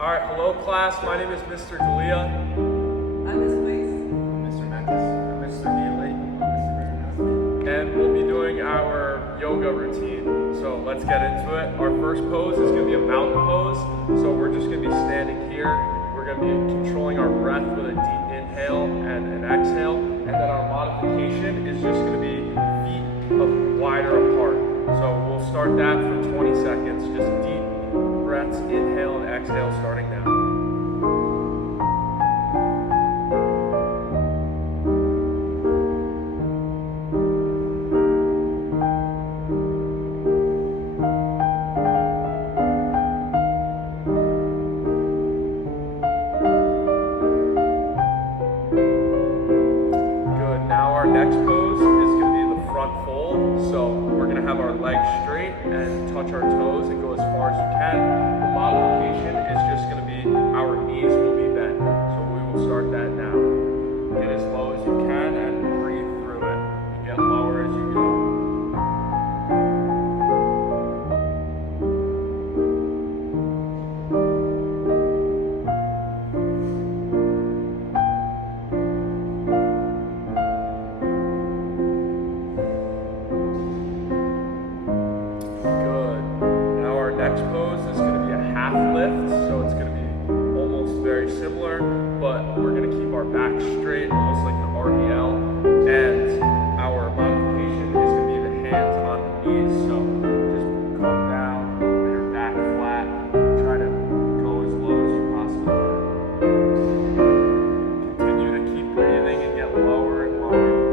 All right, hello class. My name is Mr. Dalia. I'm Miss Weiss. Mr. Mendes. Mr. Neely. Mr. And we'll be doing our yoga routine. So let's get into it. Our first pose is going to be a mountain pose. So we're just going to be standing here. We're going to be controlling our breath with a deep inhale and an exhale. And then our modification is just going to be feet wider apart. So we'll start that for 20 seconds. Just deep breaths, inhale and exhale, starting now. Our next pose is going to be the front fold. So we're going to have our legs straight and touch our toes and go as far as you can. The modification is just going to be our knees will be bent. So we will start that now. Get as low as you can and breathe through it. And get lower as you go. Next pose is going to be a half lift, so it's going to be almost very similar, but we're going to keep our back straight, almost like an RDL, and our modification is going to be the hands on the knees, so just come down, with your back flat, try to go as low as you possibly can. Continue to keep breathing and get lower and lower.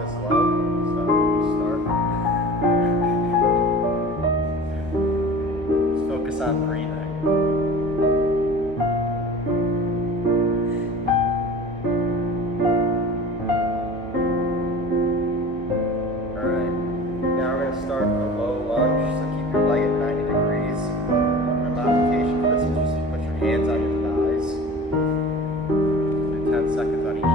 not as low. So you start. Just focus on breathing. Alright. Now we're gonna start a low lunge. So keep your leg at 90 degrees. Our modification for this is just put your hands on your thighs. Do 10 seconds on each leg.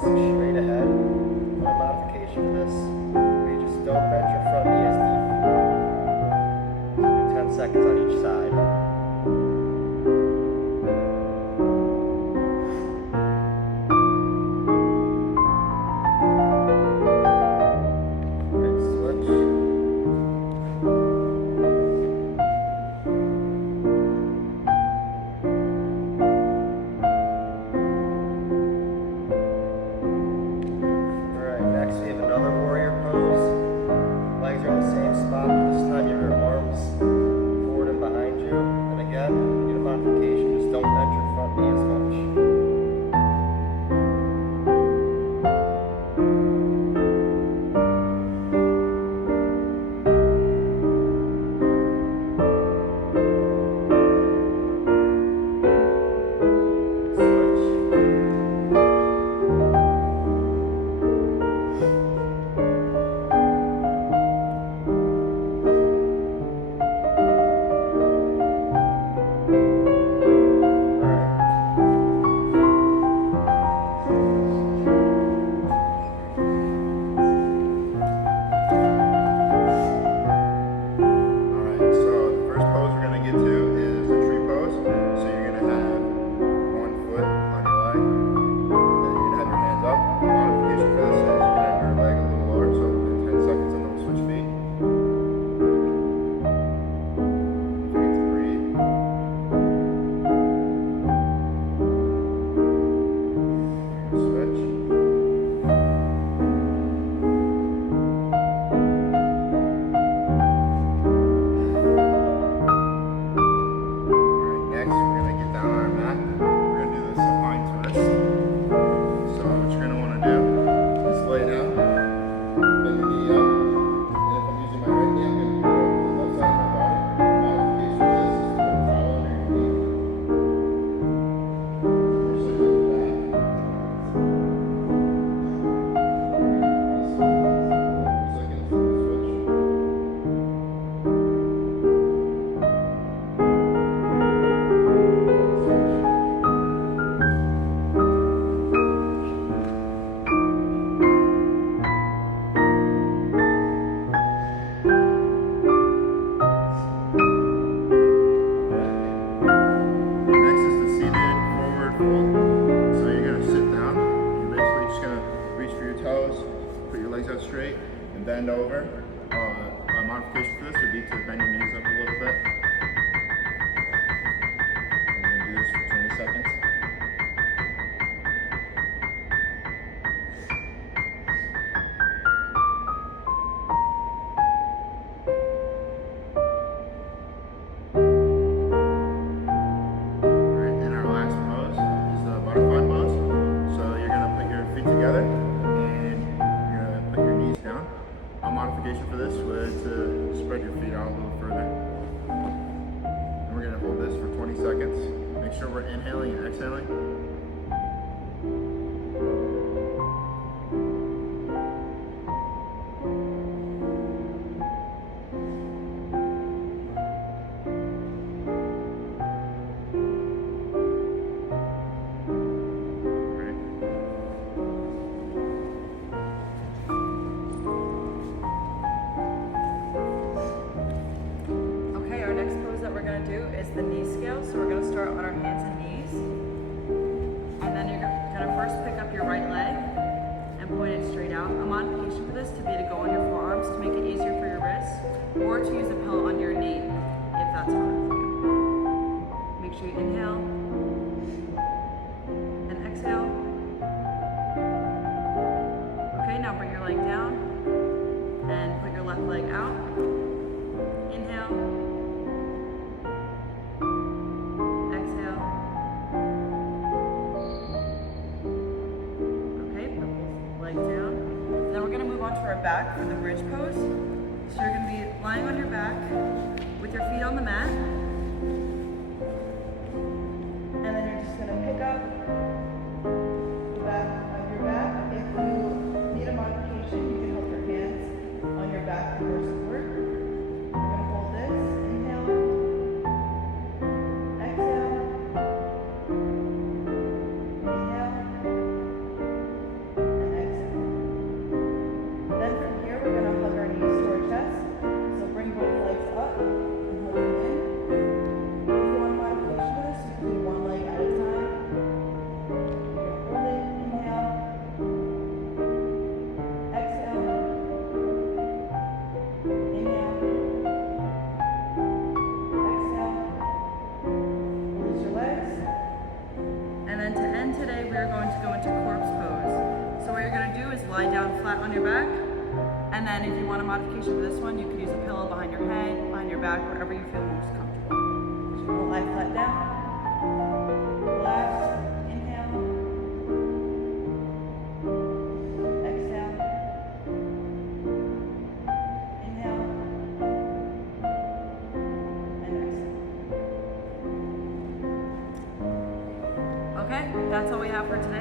Straight ahead. My modification for this, we just don't bend your front knee as deep. So do 10 seconds on each side. And switch. Next we have another warrior pose. Legs are in the same spot, but this time you have your arms forward and behind you. And again, you need a modification, just don't bend your front knee as much. Straight and bend over. A modification for this would be to bend your knees up a little bit. We're going to do this for 20 seconds. Alright, and our last pose is the butterfly pose. So you're going to put your feet together. Put your knees down. A modification for this would to spread your feet out a little further. gonna first pick up your right leg and point it straight out. A modification for this to be to go on your forearms to make it easier for your wrists, or to use a pillow on your knee if that's hard for you. Make sure you inhale and exhale. Okay, now bring your leg down and put your left leg out. Inhale. Exhale. Okay, put both legs down. Then we're going to move on to our back for the bridge pose. So you're going to be lying on your back with your feet on the mat. And then you're just going to pick up the back of your back. If you need a modification, you can hold your hands on your back for more support. You're going to hold this. Inhale. Exhale. Inhale. And exhale. Then from here, we're going to hug our knees to our chest. So bring both legs up and hold them in. If you want a modification for this, you can do one leg at a time. You're going to hold it. Inhale. Exhale. Inhale. Exhale. Release your legs. And then to end today, we are going to go into corpse pose. So what you're going to do is lie down flat on your back. And then if you want a modification for this one, you can use a pillow behind your head, behind your back, wherever you feel most comfortable. So you're going to lie flat down. Relax. Inhale. Exhale. Inhale. And exhale. Okay, that's all we have for today.